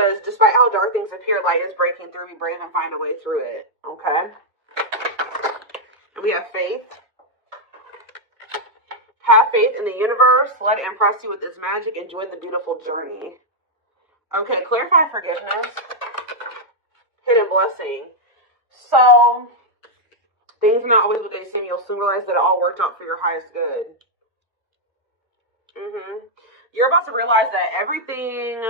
says, despite how dark things appear, light is breaking through. Be brave and find a way through it. Okay. And we have faith. Have faith in the universe. Let it impress you with its magic. Enjoy the beautiful journey. Okay, clarify forgiveness. Hidden blessing. So, things are not always what they seem. You'll soon realize that it all worked out for your highest good. You're about to realize that everything,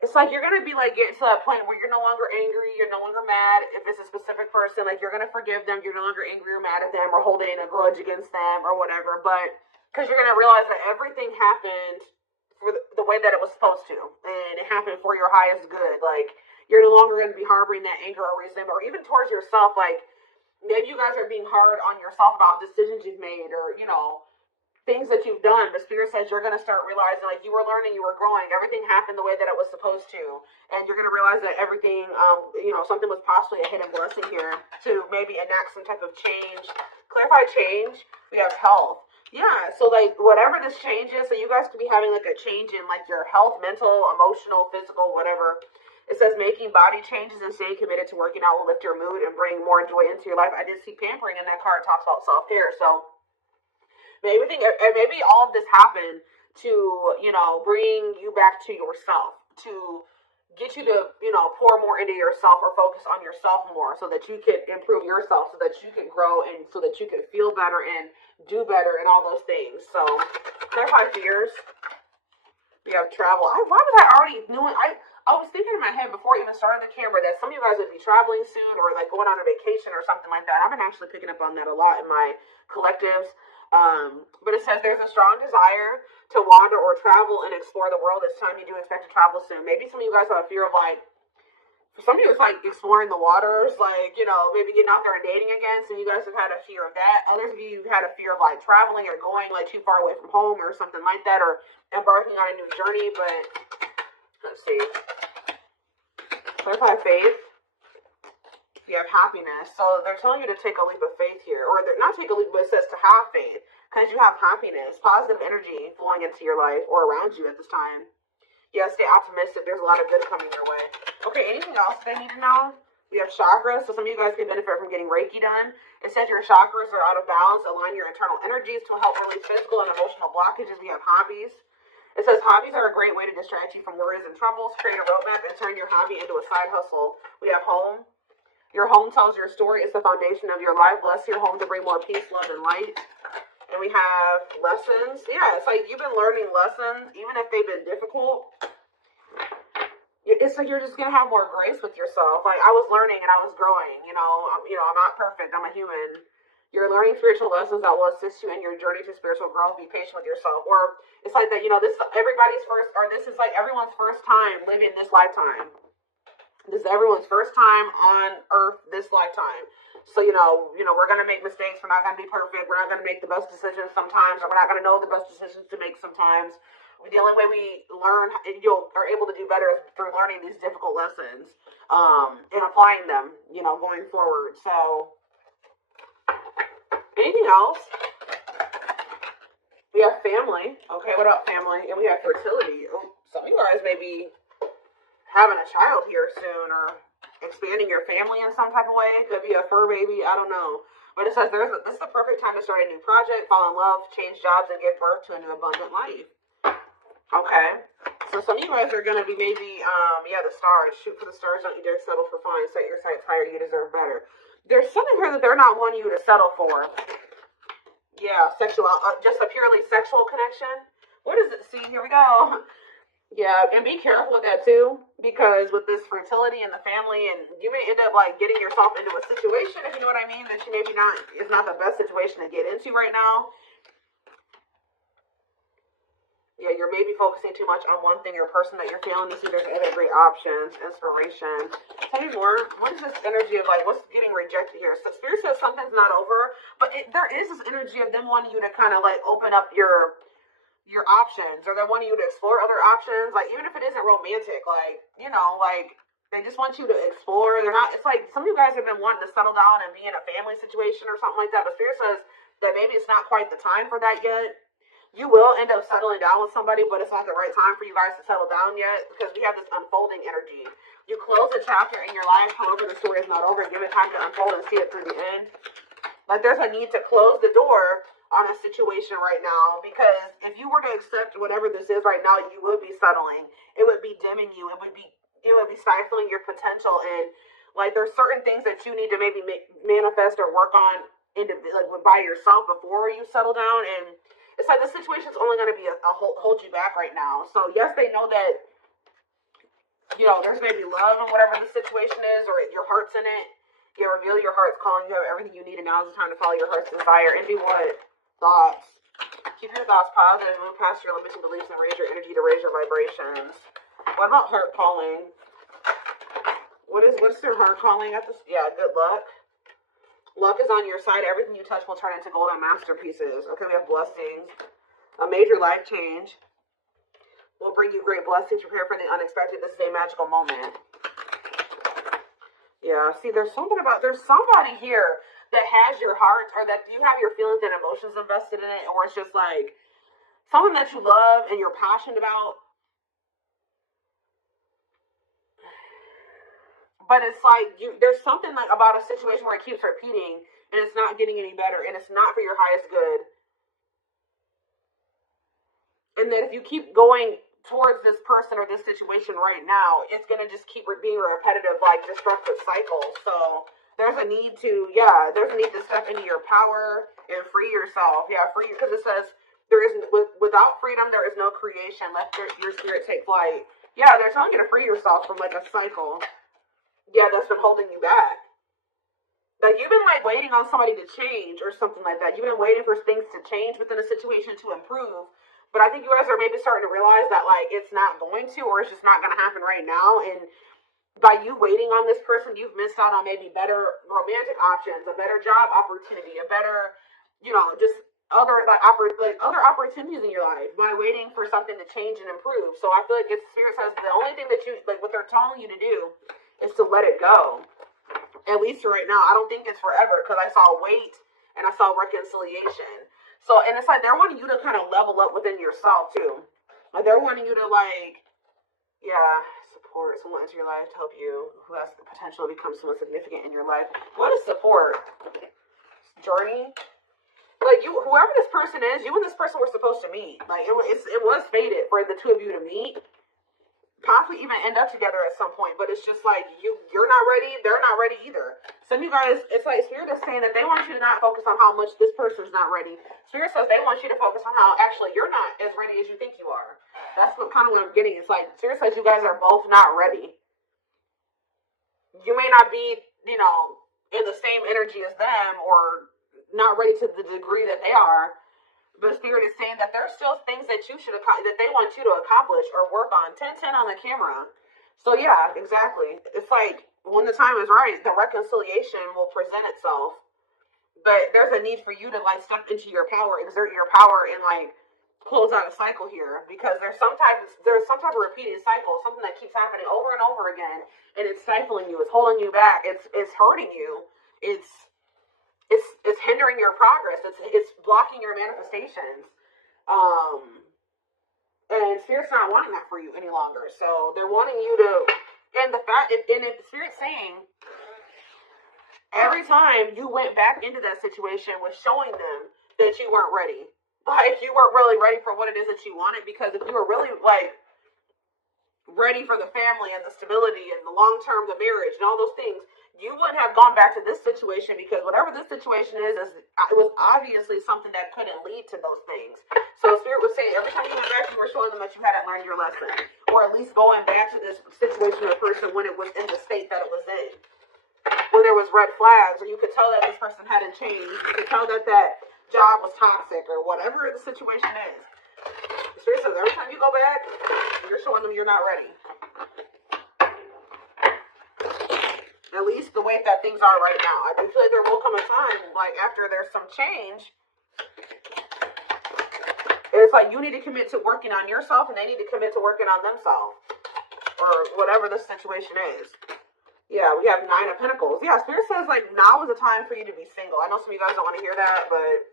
it's like you're going to be like, get to that point where you're no longer angry, you're no longer mad. If it's a specific person, like you're going to forgive them, you're no longer angry or mad at them or holding a grudge against them or whatever. But because you're going to realize that everything happened for the way that it was supposed to. And it happened for your highest good. Like, you're no longer going to be harboring that anger or resentment, or even towards yourself. Like, maybe you guys are being hard on yourself about decisions you've made or, you know, things that you've done. But Spirit says you're going to start realizing, like, you were learning, you were growing. Everything happened the way that it was supposed to. And you're going to realize that everything, you know, something was possibly a hidden blessing here to maybe enact some type of change. Clarify change. We have health. Yeah, so, like, whatever this change is, so you guys could be having, like, a change in, like, your health, mental, emotional, physical, whatever. It says making body changes and staying committed to working out will lift your mood and bring more joy into your life. I did see pampering in that card. It talks about self-care. So maybe all of this happened to, you know, bring you back to yourself, to get you to, you know, pour more into yourself or focus on yourself more so that you can improve yourself, so that you can grow and so that you can feel better and do better and all those things. So clarify fears. We have travel. Why was I already doing? I was thinking in my head before I even started the camera that some of you guys would be traveling soon or like going on a vacation or something like that. I've been actually picking up on that a lot in my collectives. But it says there's a strong desire to wander or travel and explore the world. This time you do expect to travel soon. Maybe some of you guys have a fear of, like, for some of you it's like exploring the waters, like, you know, maybe getting out there and dating again. Some of you guys have had a fear of that. Others of you have had a fear of, like, traveling or going, like, too far away from home or something like that, or embarking on a new journey. But let's see. Clarify faith. You have happiness. So they're telling you to take a leap of faith here. Or they're not take a leap, but it says to have faith. Because you have happiness, positive energy flowing into your life or around you at this time. Yeah, stay optimistic. There's a lot of good coming your way. Okay, anything else they need to know? We have chakras. So some of you guys can benefit from getting Reiki done. It says your chakras are out of balance. Align your internal energies to help release physical and emotional blockages. We have hobbies. It says hobbies are a great way to distract you from worries and troubles. Create a roadmap and turn your hobby into a side hustle. We have home. Your home tells your story. It's the foundation of your life. Bless your home to bring more peace, love, and light. And we have lessons. Yeah, it's like you've been learning lessons, even if they've been difficult. It's like you're just going to have more grace with yourself. Like, I was learning and I was growing. I'm not perfect. I'm a human. You're learning spiritual lessons that will assist you in your journey to spiritual growth. Be patient with yourself. Or it's like that, this is everybody's first, or this is like everyone's first time living this lifetime. This is everyone's first time on earth this lifetime. So, we're going to make mistakes. We're not going to be perfect. We're not going to make the best decisions sometimes, or we're not going to know the best decisions to make sometimes. The only way we learn and are able to do better is through learning these difficult lessons and applying them, going forward. So, anything else? We have family. Okay, what about family? And we have fertility. Some of you guys may be having a child here soon, or expanding your family in some type of way. It could be a fur baby. I don't know. But it says this is the perfect time to start a new project, fall in love, change jobs, and give birth to a new abundant life. Okay. So some of you guys are going to be maybe, the stars. Shoot for the stars. Don't you dare settle for fine. Set your sights higher. You deserve better. There's something here that they're not wanting you to settle for. Yeah, sexual, just a purely sexual connection. What is it? See, here we go. Yeah, and be careful with that too, because with this fertility and the family, and you may end up like getting yourself into a situation, if you know what I mean, that you maybe is not the best situation to get into right now. Yeah, you're maybe focusing too much on one thing or person that you're feeling. You see there's other great options, inspiration. Tell me more. What is this energy of like, what's getting rejected here? So Spirit says something's not over, but there is this energy of them wanting you to kind of like open up your options, or they're wanting you to explore other options, like even if it isn't romantic, like they just want you to explore. It's like some of you guys have been wanting to settle down and be in a family situation or something like that, but Spirit says that maybe it's not quite the time for that yet. You will end up settling down with somebody, but it's not the right time for you guys to settle down yet because we have this unfolding energy. You close a chapter in your life, however the story is not over, give it time to unfold and see it through the end. Like there's a need to close the door on a situation right now, because if you were to accept whatever this is right now, you would be settling. It would be dimming you. It would be stifling your potential. And like there's certain things that you need to maybe manifest or work on by yourself before you settle down. And it's like the situation's only going to be a hold you back right now. So yes, they know that, you know, there's maybe love in whatever the situation is, or your heart's in it. You reveal your heart's calling. You have everything you need, and now is the time to follow your heart's desire. And do what? Thoughts. Keep your thoughts positive, move past your limiting beliefs, and raise your energy to raise your vibrations. What about heart calling? What's your heart calling at this? Yeah, good luck. Luck is on your side. Everything you touch will turn into golden masterpieces. Okay, we have blessings. A major life change will bring you great blessings. Prepare for the unexpected. This is a magical moment. Yeah, see, there's somebody here that has your heart, or that you have your feelings and emotions invested in it, or it's just like something that you love and you're passionate about. But it's like there's something like about a situation where it keeps repeating and it's not getting any better and it's not for your highest good. And that if you keep going towards this person or this situation right now, it's going to just keep being a repetitive, like destructive cycle. So there's a need to step into your power and free yourself. Yeah, free, because it says without freedom, there is no creation. Let your spirit take flight. Yeah, they're telling you to free yourself from like a cycle. Yeah, that's been holding you back. Like you've been like waiting on somebody to change or something like that. You've been waiting for things to change within a situation to improve. But I think you guys are maybe starting to realize that like it's not going to, or it's just not going to happen right now. And by you waiting on this person, you've missed out on maybe better romantic options, a better job opportunity, a better, just other other opportunities in your life by waiting for something to change and improve. So I feel like Spirit says the only thing that you like, what they're telling you to do is to let it go. At least right now. I don't think it's forever, because I saw wait and I saw reconciliation. So, and it's like they're wanting you to kind of level up within yourself too. Like they're wanting you to support someone into your life to help you who has the potential to become someone significant in your life. What is support? Journey? Like whoever this person is, you and this person were supposed to meet. Like it was fated for the two of you to meet. Possibly even end up together at some point, but it's just like you're not ready, they're not ready either. Some of you guys, it's like Spirit is saying that they want you to not focus on how much this person's not ready. Spirit says they want you to focus on how actually you're not as ready as you think you are. That's what I'm getting. It's like Spirit says you guys are both not ready. You may not be, in the same energy as them, or not ready to the degree that they are. But Spirit is saying that there's still things that that they want you to accomplish or work on. 10-10 on the camera. So yeah, exactly. It's like when the time is right, the reconciliation will present itself. But there's a need for you to like step into your power, exert your power, and like close out a cycle here, because there's some type of repeating cycle, something that keeps happening over and over again, and it's stifling you, it's holding you back, it's hurting you, it's hindering your progress. It's blocking your manifestations. And Spirit's not wanting that for you any longer. So they're wanting you to, and if Spirit's saying every time you went back into that situation was showing them that you weren't ready. Like you weren't really ready for what it is that you wanted, because if you were really like ready for the family and the stability and the long term, the marriage and all those things, you wouldn't have gone back to this situation, because whatever this situation is it was obviously something that couldn't lead to those things. So Spirit was saying every time you went back, you were showing them that you hadn't learned your lesson, or at least going back to this situation or person when it was in the state that it was in, when there was red flags, or you could tell that this person hadn't changed, you could tell that job was toxic, or whatever the situation is. Spirit says every time you go back, you're showing them you're not ready. At least the way that things are right now. I do feel like there will come a time, like after there's some change, it's like you need to commit to working on yourself, and they need to commit to working on themselves, or whatever the situation is. Yeah, we have 9 of Pentacles. Yeah, Spirit says like now is the time for you to be single. I know some of you guys don't want to hear that, but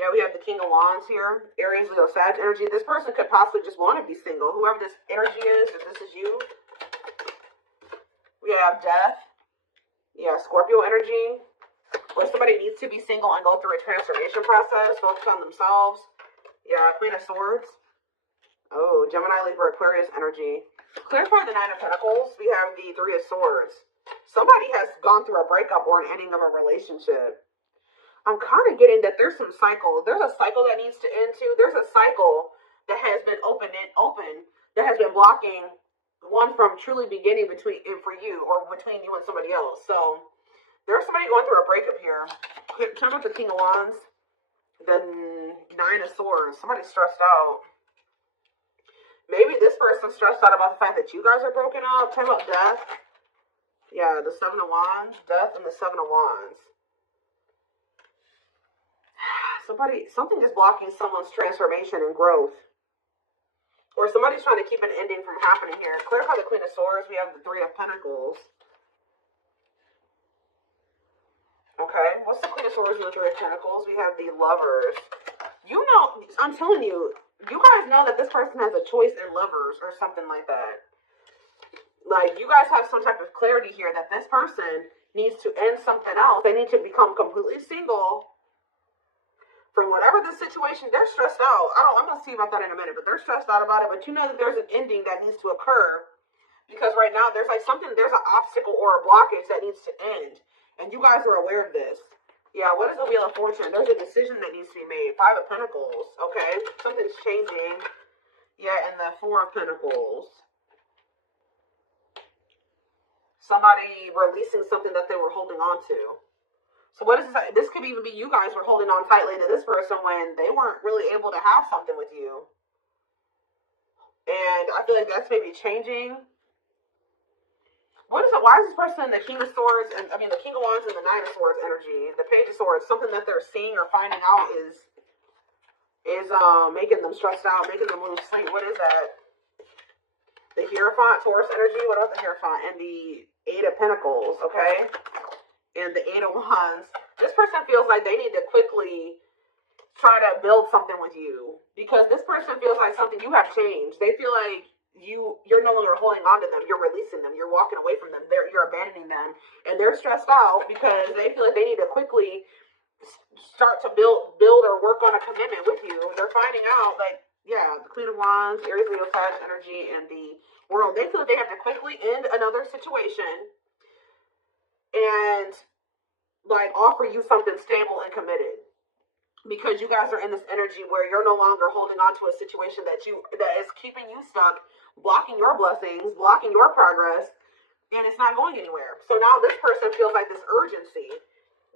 Yeah, we have the King of Wands here. Aries, Leo, Sag energy. This person could possibly just want to be single. Whoever this energy is, if this is you. We have Death. Yeah, Scorpio energy. Or somebody needs to be single and go through a transformation process. Focus on themselves. Yeah, Queen of Swords. Oh, Gemini, Libra, Aquarius energy. Clarify the Nine of Pentacles. We have the Three of Swords. Somebody has gone through a breakup or an ending of a relationship. I'm kind of getting that there's some cycle. There's a cycle that needs to end too. There's a cycle that has been open that has been blocking one from truly beginning between and for you or between you and somebody else. So there's somebody going through a breakup here. Turn up the King of Wands, the Nine of Swords. Somebody's stressed out. Maybe this person's stressed out about the fact that you guys are broken up. Turn up Death. Yeah, the Seven of Wands, Death, and the Seven of Wands. Something is blocking someone's transformation and growth. Or somebody's trying to keep an ending from happening here. Clarify the Queen of Swords. We have the Three of Pentacles. Okay, what's the Queen of Swords and the Three of Pentacles? We have the Lovers. You know, I'm telling you, you guys know that this person has a choice in lovers or something like that. Like, you guys have some type of clarity here that this person needs to end something else. They need to become completely single. From whatever the situation, they're stressed out. I'm going to see about that in a minute, but they're stressed out about it. But you know that there's an ending that needs to occur because right now there's like there's an obstacle or a blockage that needs to end. And you guys are aware of this. Yeah, what is the Wheel of Fortune? There's a decision that needs to be made. Five of Pentacles. Okay, something's changing. Yeah, and the Four of Pentacles. Somebody releasing something that they were holding on to. So what is this? This could even be you guys were holding on tightly to this person when they weren't really able to have something with you. And I feel like that's maybe changing. What is it? Why is this person the King of Swords and the King of Wands and the Nine of Swords energy? The Page of Swords, something that they're seeing or finding out is making them stressed out, making them lose sleep. What is that? The Hierophant, Taurus energy. What about the Hierophant? And the Eight of Pentacles, okay? And the Eight of Wands. This person feels like they need to quickly try to build something with you because this person feels like something you have changed. They feel like you're no longer holding on to them. You're releasing them. You're walking away from them. You're abandoning them, and they're stressed out because they feel like they need to quickly start to build or work on a commitment with you. They're finding out like the Queen of Wands, Aries, Leo, Sag energy, and the World. They feel like they have to quickly end another situation and like offer you something stable and committed because you guys are in this energy where you're no longer holding on to a situation that is keeping you stuck, blocking your blessings, blocking your progress, and it's not going anywhere. So now this person feels like this urgency.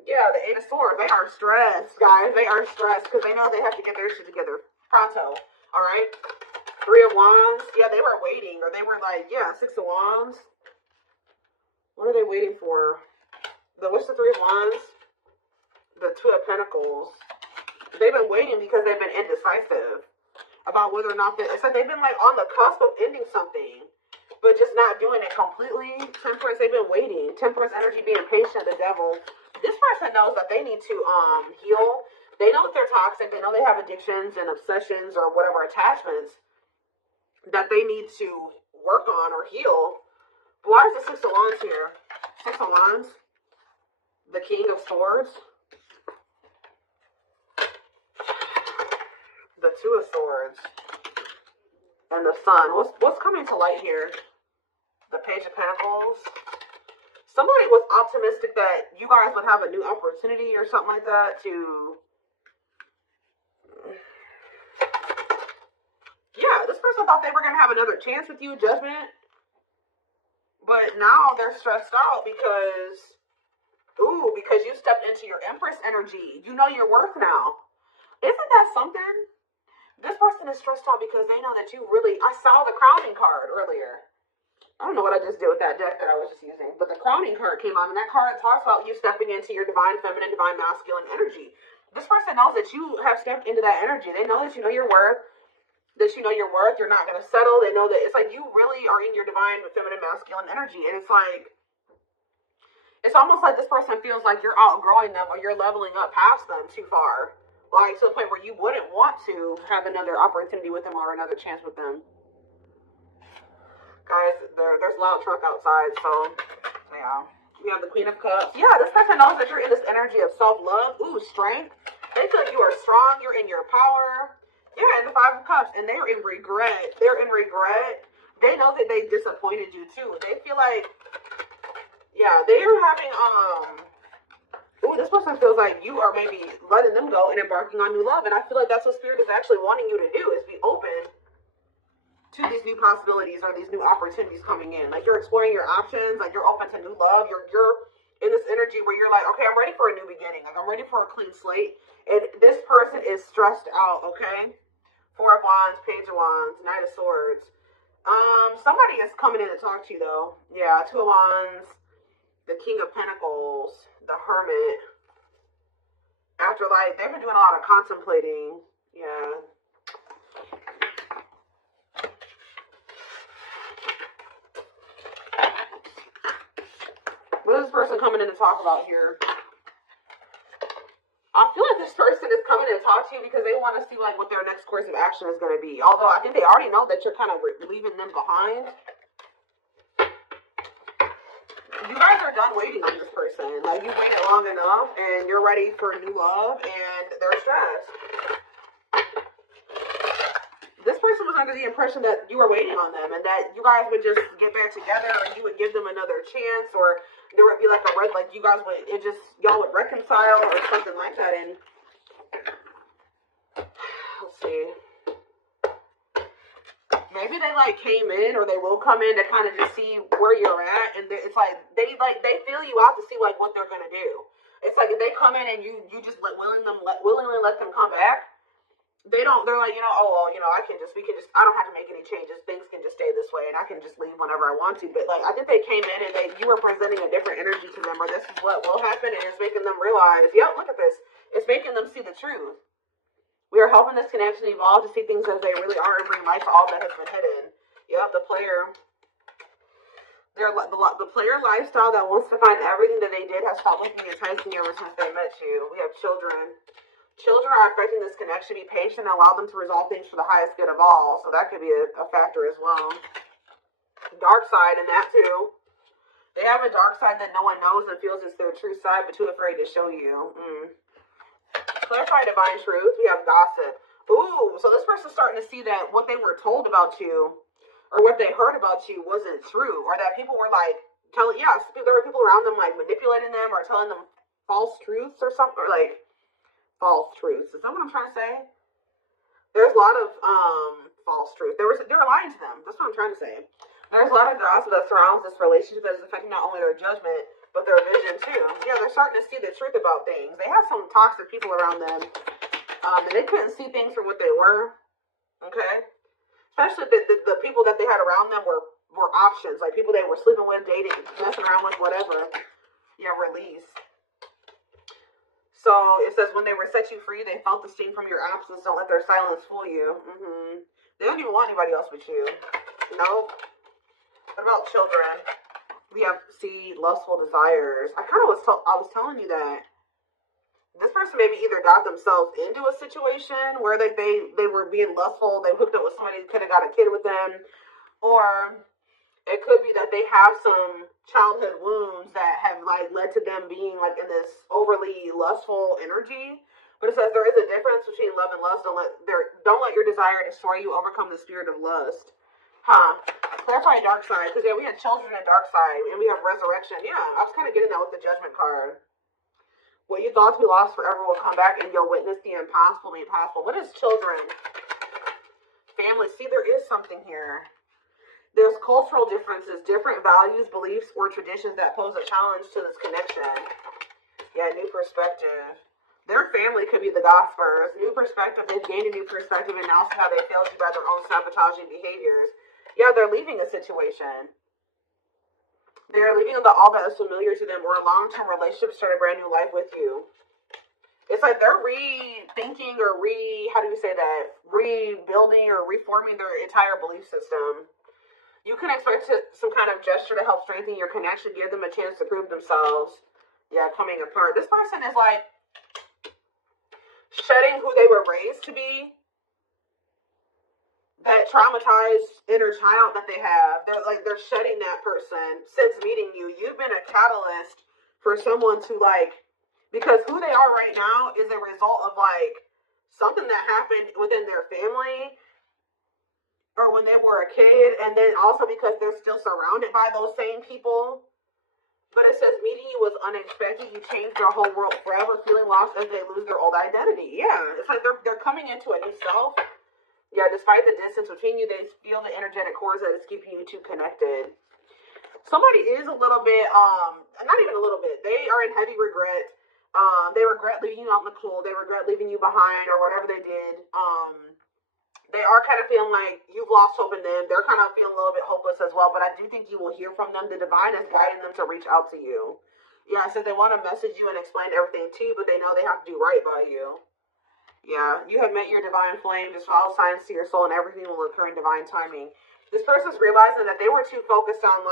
Yeah, the Eight of Swords. They are stressed, guys. They are stressed because they know they have to get their shit together pronto. All right. Three of Wands. Yeah, they were waiting, or they were like, Six of Wands. What are they waiting for? What's the Three of Wands? The Two of Pentacles. They've been waiting because they've been indecisive about whether or not it's like they've been like on the cusp of ending something, but just not doing it completely. Temperance, they've been waiting. Temperance energy, being patient, the Devil. This person knows that they need to heal. They know that they're toxic. They know they have addictions and obsessions or whatever attachments that they need to work on or heal. Why is the Six of Wands here? Six of Wands. The King of Swords. The Two of Swords. And the Sun. What's coming to light here? The Page of Pentacles. Somebody was optimistic that you guys would have a new opportunity or something like that to... Yeah, this person thought they were going to have another chance with you, Judgment. But now they're stressed out because you stepped into your Empress energy. You know your worth now. Isn't that something? This person is stressed out because they know that you really... I saw the Crowning card earlier. I don't know what I just did with that deck that I was just using. But the Crowning card came out, and that card talks about you stepping into your divine feminine, divine masculine energy. This person knows that you have stepped into that energy. They know that you know your worth. You're not going to settle. They know that it's like you really are in your divine feminine masculine energy. And it's like, it's almost like this person feels like you're outgrowing them or you're leveling up past them too far. Like, to the point where you wouldn't want to have another opportunity with them or another chance with them. Guys, there's a loud truck outside, so, yeah. We have the Queen of Cups. Yeah, this person knows that you're in this energy of self-love. Ooh, strength. They feel like you are strong. You're in your power. Yeah, and the Five of Cups. And they're in regret. They're in regret. They know that they disappointed you, too. They feel like, yeah, they are having, ooh, this person feels like you are maybe letting them go and embarking on new love. And I feel like that's what Spirit is actually wanting you to do, is be open to these new possibilities or these new opportunities coming in. Like, you're exploring your options, like you're open to new love. You're in this energy where you're like, okay, I'm ready for a new beginning. Like, I'm ready for a clean slate. And this person is stressed out, okay? Four of Wands, Page of Wands, Knight of Swords. Somebody is coming in to talk to you, though. Yeah, Two of Wands, the King of Pentacles, the Hermit. After, like, they've been doing a lot of contemplating. Yeah. What is this person coming in to talk about here? I feel like this person is coming in to talk to you because they want to see, like, what their next course of action is going to be. Although I think they already know that you're kind of leaving them behind. You guys are done waiting on this person. Like, you waited long enough and you're ready for new love and they're stressed. This person was under the impression that you were waiting on them and that you guys would just get back together or you would give them another chance, or there would be like a like you guys would, y'all would reconcile or something like that. And let's see, maybe they like came in, or they will come in to kind of just see where you're at, and it's like they feel you out to see like what they're gonna do. It's like if they come in and you just willingly let them come back. They're like, oh, well, I don't have to make any changes. Things can just stay this way and I can just leave whenever I want to. But like, I think they came in and you were presenting a different energy to them, or this is what will happen. And it's making them realize, yep, look at this. It's making them see the truth. We are helping this connection evolve to see things as they really are and bring light to all that has been hidden. Yep, the player. The player lifestyle that wants to find everything that they did has stopped looking enticing ever since they met you. We have children. Children are affecting this connection. Be patient and allow them to resolve things for the highest good of all. So that could be a factor as well. Dark side in that too. They have a dark side that no one knows and feels it's their true side, but too afraid to show you. Clarify divine truth. We have gossip. Ooh, so this person's starting to see that what they were told about you or what they heard about you wasn't true, or that people were like there were people around them like manipulating them or telling them false truths or something, or like false truths. Is that what I'm trying to say? There's a lot of false truth. They were lying to them. That's what I'm trying to say. There's a lot of gossip that surrounds this relationship that is affecting not only their judgment, but their vision too. Yeah, they're starting to see the truth about things. They have some toxic people around them, and they couldn't see things for what they were. Okay? Especially the people that they had around them were options. Like people they were sleeping with, dating, messing around with, whatever. Yeah, release. So it says, when they were set you free, they felt the sting from your absence. Don't let their silence fool you. They don't even want anybody else but you. Nope. What about children? We have lustful desires. I was telling you that this person maybe either got themselves into a situation where they were being lustful. They hooked up with somebody who could have got a kid with them, or it could be that they have some childhood wounds that have like led to them being like in this overly lustful energy. But it says there is a difference between love and lust. Don't let your desire destroy you. Overcome the spirit of lust. Clarify dark side, because we had children and dark side, and we have resurrection. Yeah, I was kind of getting that with the judgment card. What you thought to be lost forever will come back, and you'll witness the impossible made possible. What is children? Family. See, there is something here. There's cultural differences, different values, beliefs, or traditions that pose a challenge to this connection. Yeah, new perspective. Their family could be the gossipers. New perspective, they've gained a new perspective and now see how they failed you by their own sabotaging behaviors. Yeah, they're leaving a situation. They're leaving all that is familiar to them, or a long-term relationship, start a brand new life with you. It's like they're rethinking or rebuilding or reforming their entire belief system. You can expect some kind of gesture to help strengthen your connection, give them a chance to prove themselves. Yeah, coming apart. This person is like shedding who they were raised to be, that traumatized inner child that they have. They're shedding that person since meeting you. You've been a catalyst for someone to because who they are right now is a result of something that happened within their family or when they were a kid, and then also because they're still surrounded by those same people. But it says meeting you was unexpected. You changed their whole world forever, feeling lost as they lose their old identity. Yeah, it's like they're coming into a new self. Yeah, despite the distance between you, they feel the energetic cords that is keeping you two connected. Somebody is a little bit, not even a little bit, they are in heavy regret. They regret leaving you out in the cold. They regret leaving you behind or whatever they did. They are kind of feeling like you've lost hope in them. They're kind of feeling a little bit hopeless as well, but I do think you will hear from them. The divine is guiding them to reach out to you. Yeah, it says they want to message you and explain everything to you, but they know they have to do right by you. Yeah, you have met your divine flame. Just follow signs to your soul and everything will occur in divine timing. This person's realizing that they were too focused on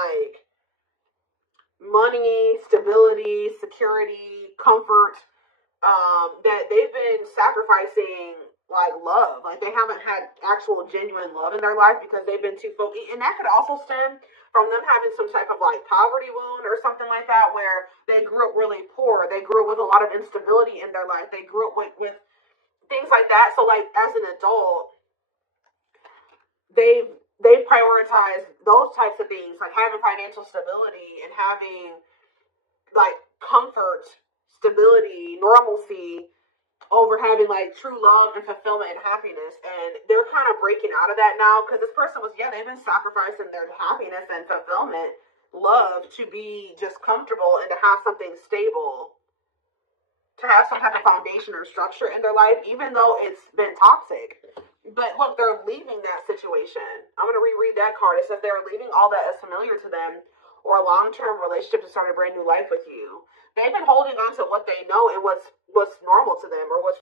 money, stability, security, comfort, that they've been sacrificing love. They haven't had actual genuine love in their life because they've been too focused. And that could also stem from them having some type of poverty wound or something like that, where they grew up really poor. They grew up with a lot of instability in their life. They grew up with things like that. So as an adult, they've prioritized those types of things, like having financial stability and having comfort, stability, normalcy, over having true love and fulfillment and happiness. And they're kind of breaking out of that now because this person they've been sacrificing their happiness and fulfillment, love, to be just comfortable and to have something stable, to have some type of foundation or structure in their life, even though it's been toxic. But look, they're leaving that situation. I'm going to reread that card. It says they're leaving all that is familiar to them or a long-term relationship to start a brand new life with you. They've been holding on to what they know and what's normal to them or what's